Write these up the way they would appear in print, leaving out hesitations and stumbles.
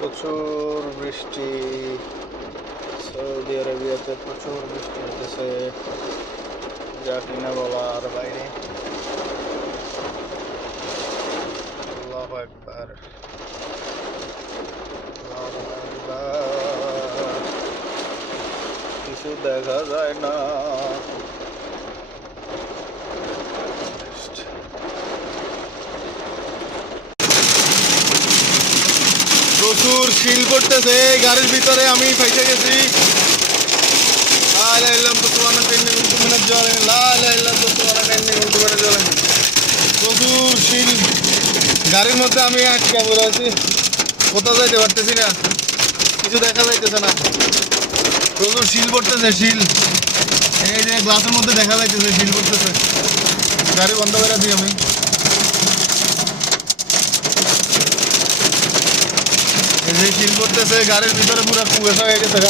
প্রচুর বৃষ্টি সৌদি আরবিয়াতে প্রচুর বৃষ্টি হতেছে, যা কিনা বলার বাইরে। আল্লাহু আকবার, আল্লাহু আকবার, কিছু দেখা যায় না। প্রচুর শিল করতেছে গাড়ির ভিতরে, আমি ফাইসে গেছি। প্রচুর শিল গাড়ির মধ্যে, আমি আটকা পড়ে আছি, কোথাও যাইতে পারতেছি না, কিছু দেখা যাইতেছে না। প্রচুর শিল পড়তেছে, শিল এই যে গ্লাসের মধ্যে দেখা যাইতেছে, শিল পড়তেছে। গাড়ি বন্ধ করে দিই আমি। এই যে শিল পড়তেছে গাড়ির ভিতরে, পুরো কুয়াশা হয়ে গেছে।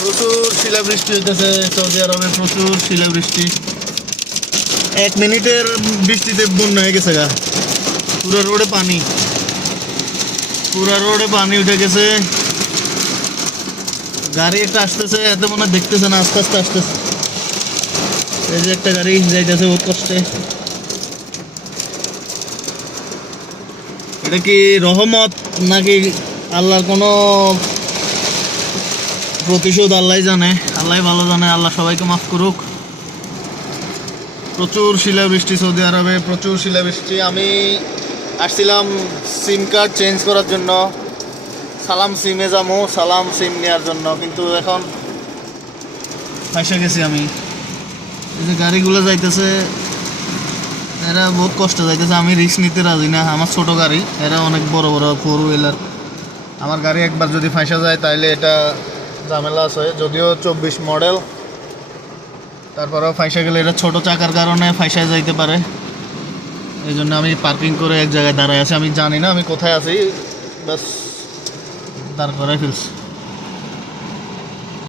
প্রচুর শিলাবৃষ্টি হইতেছে সৌদি আরবে, প্রচুর শিলাবৃষ্টি। 1 মিনিটের বৃষ্টিতে বন্যা হয়ে গেছে গা, পুরো রোডে পানি, পুরো রোডে পানি উঠে গেছে। গাড়ি একটা আসতেছে, এত মনে হয় দেখতেছে না, আস্তে আস্তে আসতেছে। এই যে একটা গাড়ি যাইতেছে বহুত কষ্টে। এটা কি রহমত নাকি আল্লাহর কোনো প্রতিশোধ? আল্লাহ জানে, আল্লাহ ভালো জানে। আল্লাহ সবাইকে মাফ করুক। প্রচুর শিলাবৃষ্টি সৌদি আরবে, প্রচুর শিলাবৃষ্টি। আমি আসছিলাম সিম কার্ড চেঞ্জ করার জন্য, সালাম সিমে যাবো, সালাম সিম নেওয়ার জন্য, কিন্তু এখন ফাইসা গেছি আমি। এই যে গাড়িগুলো যাইতেছে, এরা বহুত কষ্ট যাইতেছে। আমি রিস্ক নিতে রাজি না, আমার ছোট গাড়ি, এরা অনেক বড় বড় 4 হুইলার। আমার গাড়ি একবার যদি ফাইসা যায় তাইলে এটা ঝামেলা আছে। যদিও 24 মডেল, তারপরেও ফাইসা গেলে এটা ছোট চাকার কারণে ফাইসা যাইতে পারে। এই জন্য আমি পার্কিং করে এক জায়গায় দাঁড়ায় আছি। আমি জানি না আমি কোথায় আছি, বাস দাঁড় করাই ফেলছি।